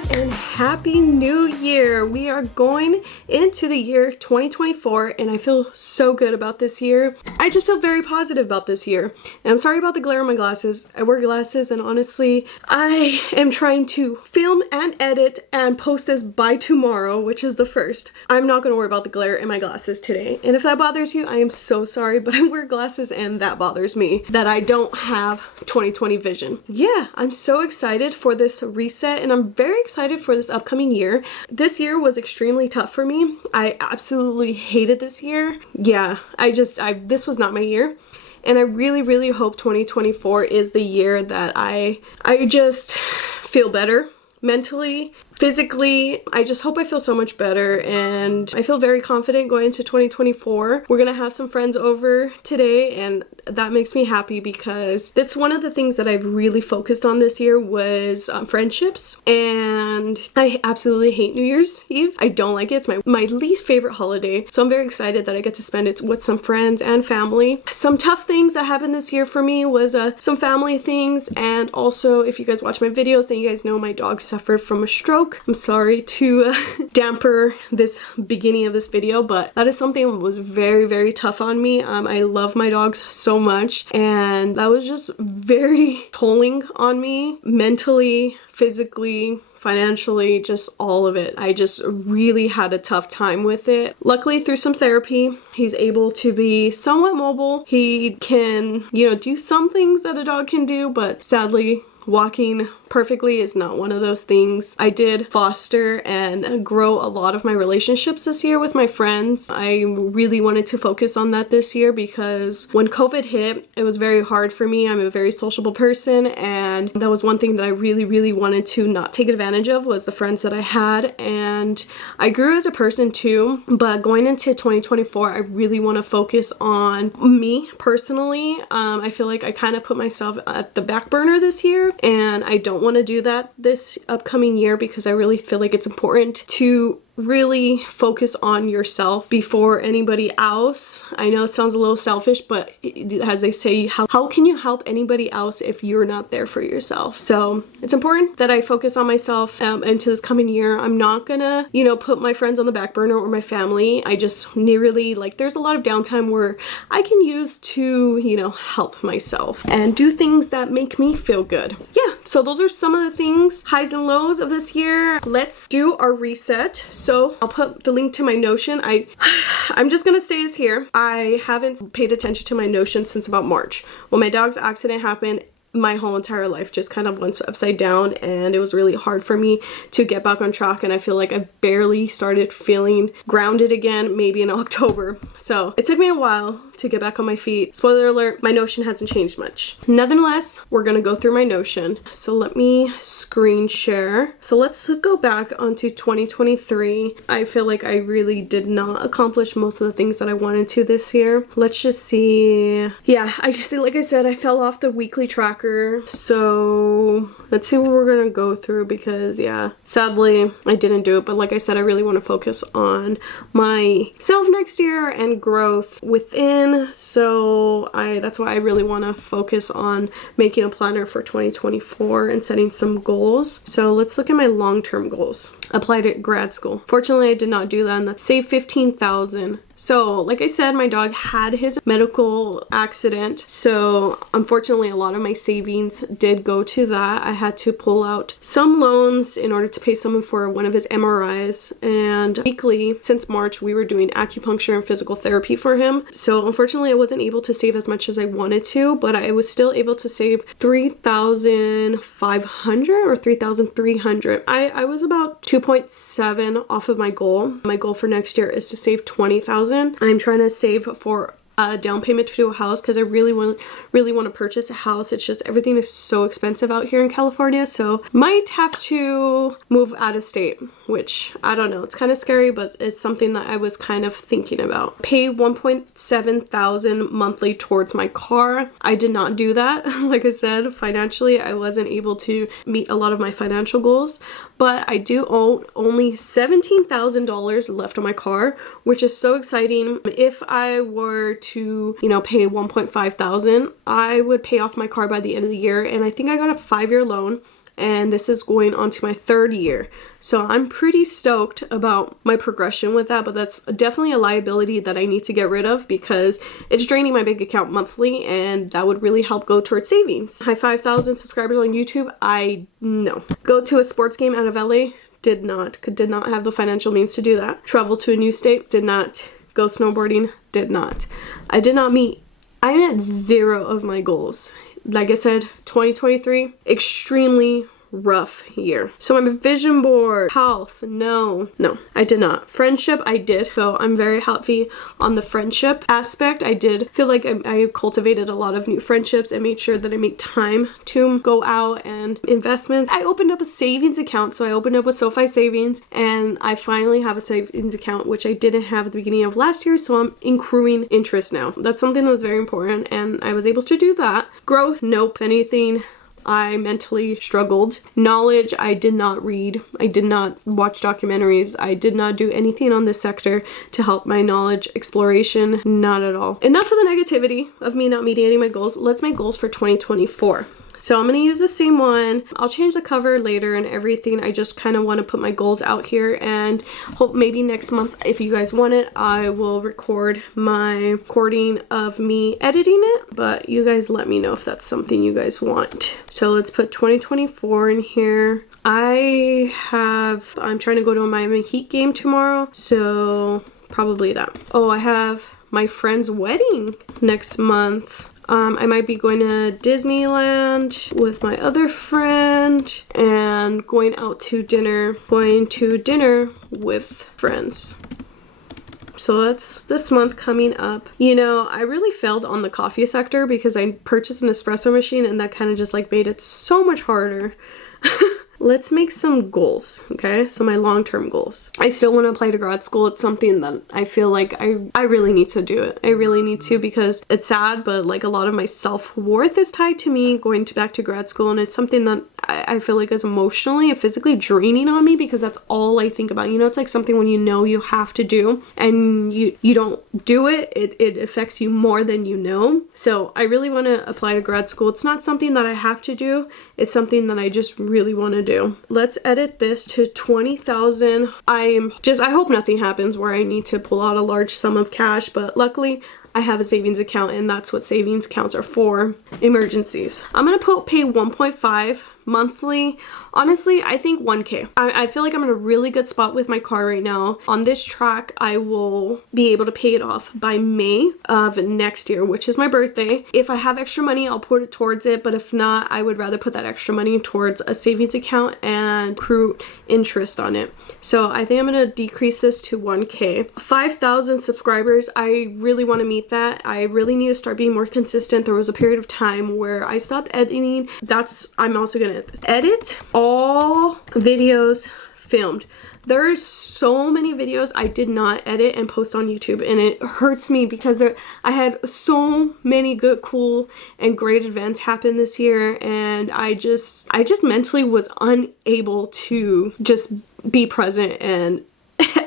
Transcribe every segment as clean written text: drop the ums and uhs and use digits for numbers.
guys, and happy new year. We are going into the year 2024 and I feel so good about this year. I just feel very positive about this year. And I'm sorry about the glare in my glasses. I wear glasses and honestly I am trying to film and edit and post this by tomorrow, which is the 1st. I'm not going to worry about the glare in my glasses today. And if that bothers you, I am so sorry, but I wear glasses and that bothers me that I don't have 2020 vision. Yeah, I'm so excited for this reset and I'm very excited for this upcoming year. This year was extremely tough for me. I absolutely hated this year. Yeah, this was not my year. And I really hope 2024 is the year that I just feel better mentally, physically. I just hope I feel so much better and I feel very confident going into 2024. We're gonna have some friends over today and that makes me happy because that's one of the things that I've really focused on this year was friendships, and I absolutely hate New Year's Eve. I don't like it. It's my least favorite holiday, so I'm very excited that I get to spend it with some friends and family. Some tough things that happened this year for me was some family things, and also if you guys watch my videos then you guys know my dog suffered from a stroke. I'm sorry to damper this beginning of this video, but that is something that was very tough on me. I love my dogs so much and that was just very tolling on me mentally, physically, financially, just all of it. I just really had a tough time with it. Luckily through some therapy, he's able to be somewhat mobile. He can, do some things that a dog can do, but sadly, walking perfectly is not one of those things. I did foster and grow a lot of my relationships this year with my friends. I really wanted to focus on that this year because when COVID hit, it was very hard for me. I'm a very sociable person and that was one thing that I really wanted to not take advantage of was the friends that I had, and I grew as a person too, but going into 2024 I really want to focus on me personally. I feel like I kind of put myself at the back burner this year and I don't want to do that this upcoming year because I really feel like it's important to really focus on yourself before anybody else. I know it sounds a little selfish, but as they say, how can you help anybody else if you're not there for yourself? So it's important that I focus on myself into this coming year. I'm not gonna, put my friends on the back burner or my family. I just really there's a lot of downtime where I can use to, help myself and do things that make me feel good. Yeah, so those are some of the things, highs and lows of this year. Let's do our reset. So I'll put the link to my Notion. I'm just gonna say this here. I haven't paid attention to my Notion since about March. When my dog's accident happened, my whole entire life just kind of went upside down and it was really hard for me to get back on track, and I feel like I barely started feeling grounded again maybe in October. So it took me a while to get back on my feet. Spoiler alert, my Notion hasn't changed much. Nonetheless, we're gonna go through my Notion. So let me screen share. So let's go back onto 2023. I feel like I really did not accomplish most of the things that I wanted to this year. Let's just see. Yeah, like I said, I fell off the weekly tracker. So let's see what we're gonna go through because yeah, sadly I didn't do it. But like I said, I really want to focus on myself next year and growth within. So that's why I really want to focus on making a planner for 2024 and setting some goals. So let's look at my long-term goals. Apply to grad school. Fortunately, I did not do that, and that saved $15,000. So like I said, my dog had his medical accident, so unfortunately a lot of my savings did go to that. I had to pull out some loans in order to pay someone for one of his MRIs, and weekly since March we were doing acupuncture and physical therapy for him. So unfortunately I wasn't able to save as much as I wanted to, but I was still able to save $3,500 or $3,300. I was about 2.7 off of my goal. My goal for next year is to save $20,000. I'm trying to save for a down payment to a house because I really want to purchase a house. It's just everything is so expensive out here in California, so might have to move out of state, which I don't know. It's kind of scary, but it's something that I was kind of thinking about. Pay $1,700 monthly towards my car. I did not do that. Like I said, financially I wasn't able to meet a lot of my financial goals, but I do own only $17,000 left on my car, which is so exciting. If I were to, pay $1,500, I would pay off my car by the end of the year, and I think I got a 5-year loan. and this is going on to my 3rd year. So I'm pretty stoked about my progression with that, but that's definitely a liability that I need to get rid of because it's draining my bank account monthly, and that would really help go towards savings. High 5,000 subscribers on YouTube, no. Go to a sports game out of LA, did not have the financial means to do that. Travel to a new state, did not. Go snowboarding, did not. I met 0 of my goals. Like I said, 2023, extremely rough year. So my vision board, health, no, I did not. Friendship, I did. So I'm very happy on the friendship aspect. I did feel like I cultivated a lot of new friendships and made sure that I make time to go out and investments. I opened up a savings account. So I opened up with SoFi Savings, and I finally have a savings account, which I didn't have at the beginning of last year. So I'm accruing interest now. That's something that was very important, and I was able to do that. Growth, nope. If anything, I mentally struggled. Knowledge, I did not read. I did not watch documentaries. I did not do anything on this sector to help my knowledge exploration. Not at all. Enough of the negativity of me not meeting any of my goals. Let's make goals for 2024. So I'm going to use the same one. I'll change the cover later and everything. I just kind of want to put my goals out here, and hope maybe next month, if you guys want it, I will record my recording of me editing it. But you guys let me know if that's something you guys want. So let's put 2024 in here. I'm trying to go to a Miami Heat game tomorrow, so probably that. Oh, I have my friend's wedding next month. I might be going to Disneyland with my other friend and going to dinner with friends. So that's this month coming up. You know, I really failed on the coffee sector because I purchased an espresso machine, and that kind of just like made it so much harder. Let's make some goals, okay? So my long-term goals. I still want to apply to grad school. It's something that I feel like I really need to do it. I really need to, because it's sad, but like a lot of my self-worth is tied to me going back to grad school, and it's something that I feel like is emotionally and physically draining on me because that's all I think about. You know, it's like something when you know you have to do and you don't do it, it affects you more than you know. So I really want to apply to grad school. It's not something that I have to do. It's something that I just really want to do. Let's edit this to 20,000. I hope nothing happens where I need to pull out a large sum of cash, but luckily I have a savings account, and that's what savings accounts are for, emergencies. I'm gonna pay 1.5 monthly. Honestly, I think 1K. I feel like I'm in a really good spot with my car right now. On this track, I will be able to pay it off by May of next year, which is my birthday. If I have extra money, I'll put it towards it, but if not, I would rather put that extra money towards a savings account and accrue interest on it. So I think I'm gonna decrease this to 1K. 5,000 subscribers, I really want to meet that. I really need to start being more consistent. There was a period of time where I stopped editing. I'm also gonna edit all videos filmed. There's so many videos I did not edit and post on YouTube, and it hurts me because I had so many good, cool, and great events happen this year, and I just mentally was unable to just be present and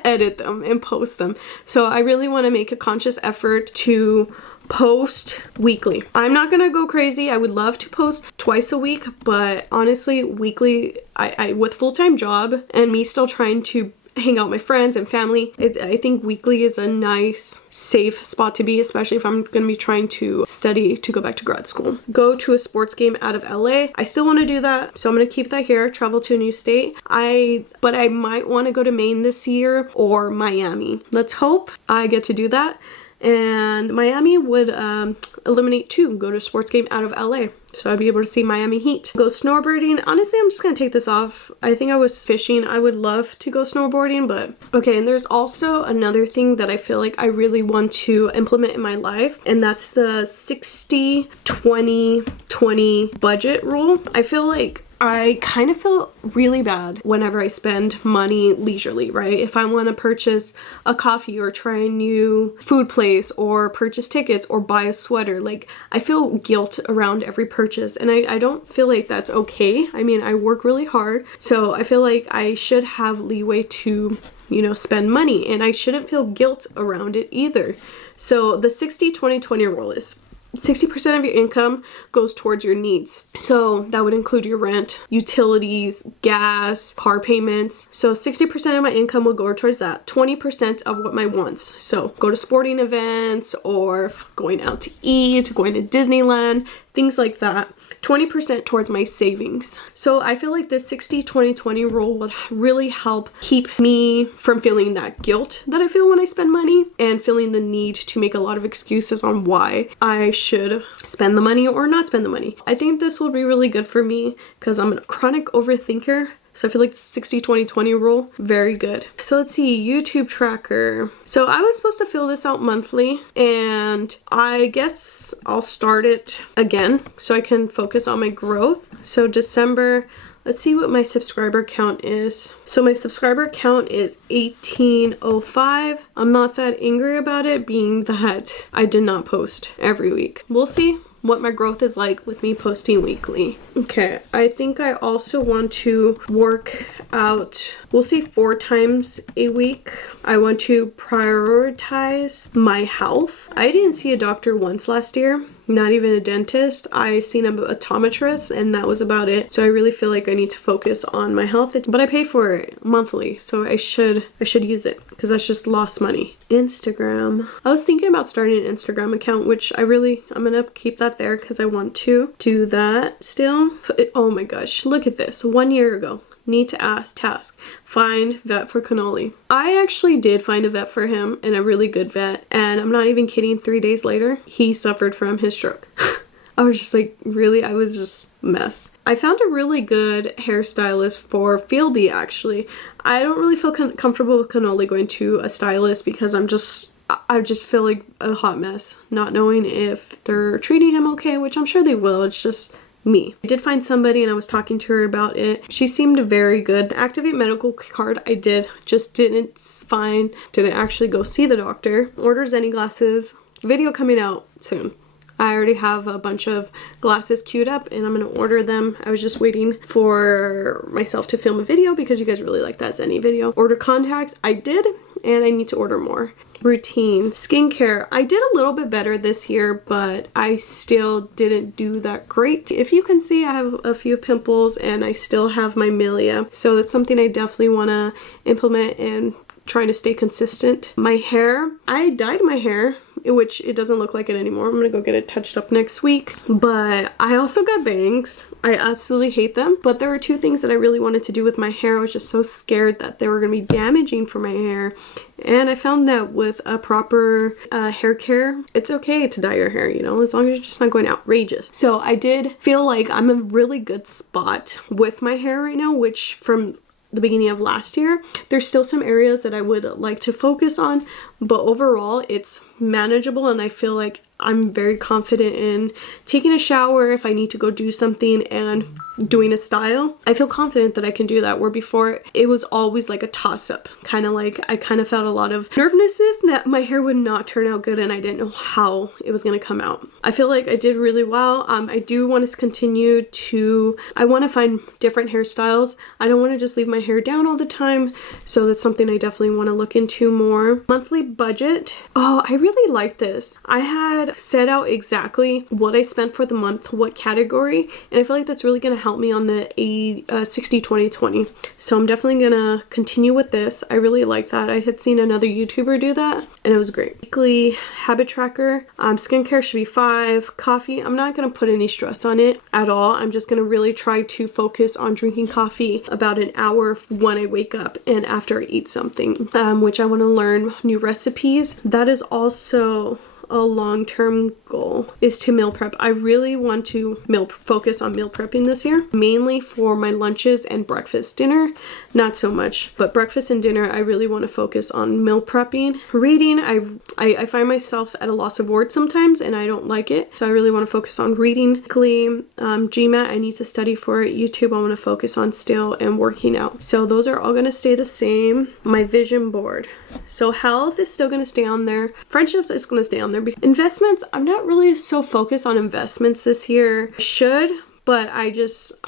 edit them and post them. So I really want to make a conscious effort to post weekly. I'm not gonna go crazy. I would love to post twice a week, but honestly, weekly, I with full-time job and me still trying to hang out with my friends and family, I think weekly is a nice, safe spot to be, especially if I'm going to be trying to study to go back to grad school. Go to a sports game out of LA. I still want to do that, so I'm going to keep that here. Travel to a new state. But I might want to go to Maine this year or Miami. Let's hope I get to do that. And Miami would eliminate 2, go to a sports game out of LA. So I'd be able to see Miami Heat. Go snowboarding. Honestly, I'm just gonna take this off. I think I was fishing. I would love to go snowboarding, but okay. And there's also another thing that I feel like I really want to implement in my life, and that's the 60-20-20 budget rule. I feel like I kind of feel really bad whenever I spend money leisurely, right? If I want to purchase a coffee or try a new food place or purchase tickets or buy a sweater, like I feel guilt around every purchase, and I don't feel like that's okay. I mean, I work really hard, so I feel like I should have leeway to, you know, spend money, and I shouldn't feel guilt around it either. So the 60-20-20 rule is 60% of your income goes towards your needs. So that would include your rent, utilities, gas, car payments. So 60% of my income will go towards that. 20% of what my wants. So go to sporting events or going out to eat, going to Disneyland, things like that. 20% towards my savings. So I feel like this 60-20-20 rule would really help keep me from feeling that guilt that I feel when I spend money and feeling the need to make a lot of excuses on why I should spend the money or not spend the money. I think this will be really good for me because I'm a chronic overthinker. So I feel like the 60-20-20 rule, very good. So let's see, YouTube tracker. So I was supposed to fill this out monthly and I guess I'll start it again so I can focus on my growth. So December, let's see what my subscriber count is. So my subscriber count is 1805. I'm not that angry about it being that I did not post every week. We'll see what my growth is like with me posting weekly. Okay, I think I also want to work out, we'll say 4 times a week. I want to prioritize my health. I didn't see a doctor once last year, not even a dentist. I seen an optometrist and that was about it. So I really feel like I need to focus on my health, but I pay for it monthly, so I should use it because that's just lost money. Instagram. I was thinking about starting an Instagram account, which I'm gonna keep that there because I want to do that still. Oh my gosh, look at this. 1 year ago. Need to ask task. Find vet for cannoli. I actually did find a vet for him and a really good vet. And I'm not even kidding, 3 days later, he suffered from his stroke. I was just like, really? I was just a mess. I found a really good hairstylist for Fieldy actually. I don't really feel comfortable with cannoli going to a stylist because I just feel like a hot mess. Not knowing if they're treating him okay, which I'm sure they will. It's just me. I did find somebody and I was talking to her about it. She seemed very good. The Activate medical card I did, just didn't actually go see the doctor. Order Zenny glasses. Video coming out soon. I already have a bunch of glasses queued up and I'm gonna order them. I was just waiting for myself to film a video because you guys really like that Zenny video. Order contacts, I did, and I need to order more. Routine. Skincare. I did a little bit better this year, but I still didn't do that great. If you can see, I have a few pimples and I still have my milia. So that's something I definitely want to implement and trying to stay consistent. My hair. I dyed my hair, which it doesn't look like it anymore. I'm gonna go get it touched up next week. But I also got bangs. I absolutely hate them. But there were 2 things that I really wanted to do with my hair. I was just so scared that they were gonna be damaging for my hair. And I found that with a proper hair care, it's okay to dye your hair, you know, as long as you're just not going outrageous. So I did feel like I'm in a really good spot with my hair right now, which from the beginning of last year, there's still some areas that I would like to focus on, but overall it's manageable and I feel like I'm very confident in taking a shower if I need to go do something and doing a style. I feel confident that I can do that, where before it was always like a toss-up, kind of like I kind of felt a lot of nervousness that my hair would not turn out good and I didn't know how it was going to come out. I feel like I did really well. I do want to continue to, I want to find different hairstyles. I don't want to just leave my hair down all the time, so that's something I definitely want to look into more. Monthly budget. Oh, I really like this. I had set out exactly what I spent for the month, what category, and I feel like that's really going to help me on the 60-20-20. So I'm definitely gonna continue with this. I really like that. I had seen another YouTuber do that and it was great. Weekly habit tracker. Skincare should be 5. Coffee, I'm not gonna put any stress on it at all. I'm just gonna really try to focus on drinking coffee about an hour when I wake up and after I eat something, which I want to learn new recipes. That is also a long-term goal, is to meal prep. I really want to focus on meal prepping this year, mainly for my lunches and breakfast. Dinner, not so much, but breakfast and dinner, I really want to focus on meal prepping. Reading, I find myself at a loss of words sometimes and I don't like it, so I really want to focus on reading. GMAT, I need to study for it. YouTube, I want to focus on still, and working out. So those are all going to stay the same. My vision board. So health is still going to stay on there. Friendships is going to stay on there. Investments, I'm not really so focused on investments this year. I should, but I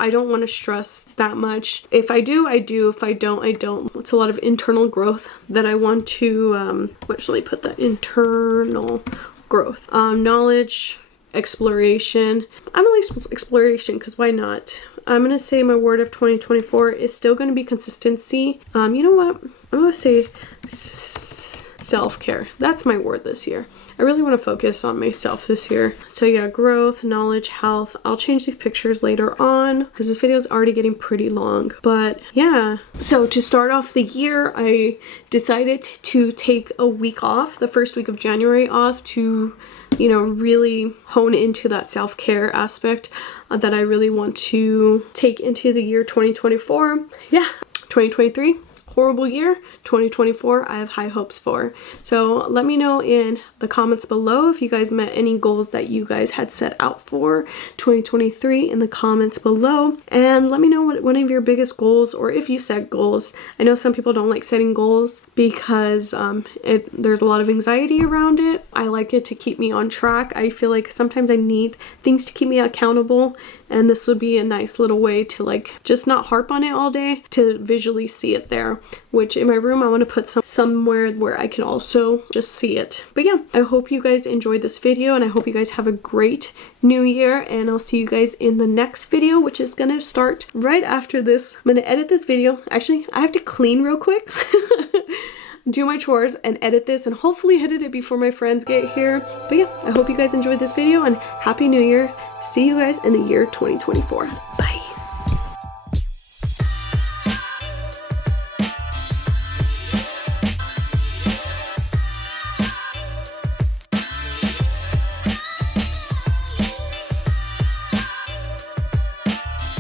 don't want to stress that much. If I do, I do. If I don't, I don't. It's a lot of internal growth that I want to, let me put that internal growth. Knowledge, exploration. I'm gonna like exploration because why not? I'm gonna say my word of 2024 is still gonna be consistency. You know what? I'm gonna say self-care. That's my word this year. I really want to focus on myself this year. So yeah, growth, knowledge, health. I'll change these pictures later on because this video is already getting pretty long. But yeah, so to start off the year, I decided to take a week off, the first week of January off, to really hone into that self-care aspect that I really want to take into the year 2024. Yeah, 2023. Horrible year. 2024 I have high hopes for. So let me know in the comments below if you guys met any goals that you guys had set out for 2023 in the comments below, and let me know what one of your biggest goals, or if you set goals. I know some people don't like setting goals because there's a lot of anxiety around it. I like it to keep me on track. I feel like sometimes I need things to keep me accountable, and this would be a nice little way to like just not harp on it all day, to visually see it there, which in my room I want to put somewhere where I can also just see it. But yeah, I hope you guys enjoyed this video, and I hope you guys have a great new year, and I'll see you guys in the next video, which is gonna start right after this. I'm gonna edit this video. Actually, I have to clean real quick. Do my chores and edit this, and hopefully edit it before my friends get here. But yeah, I hope you guys enjoyed this video, and Happy New Year. See you guys in the year 2024. Bye.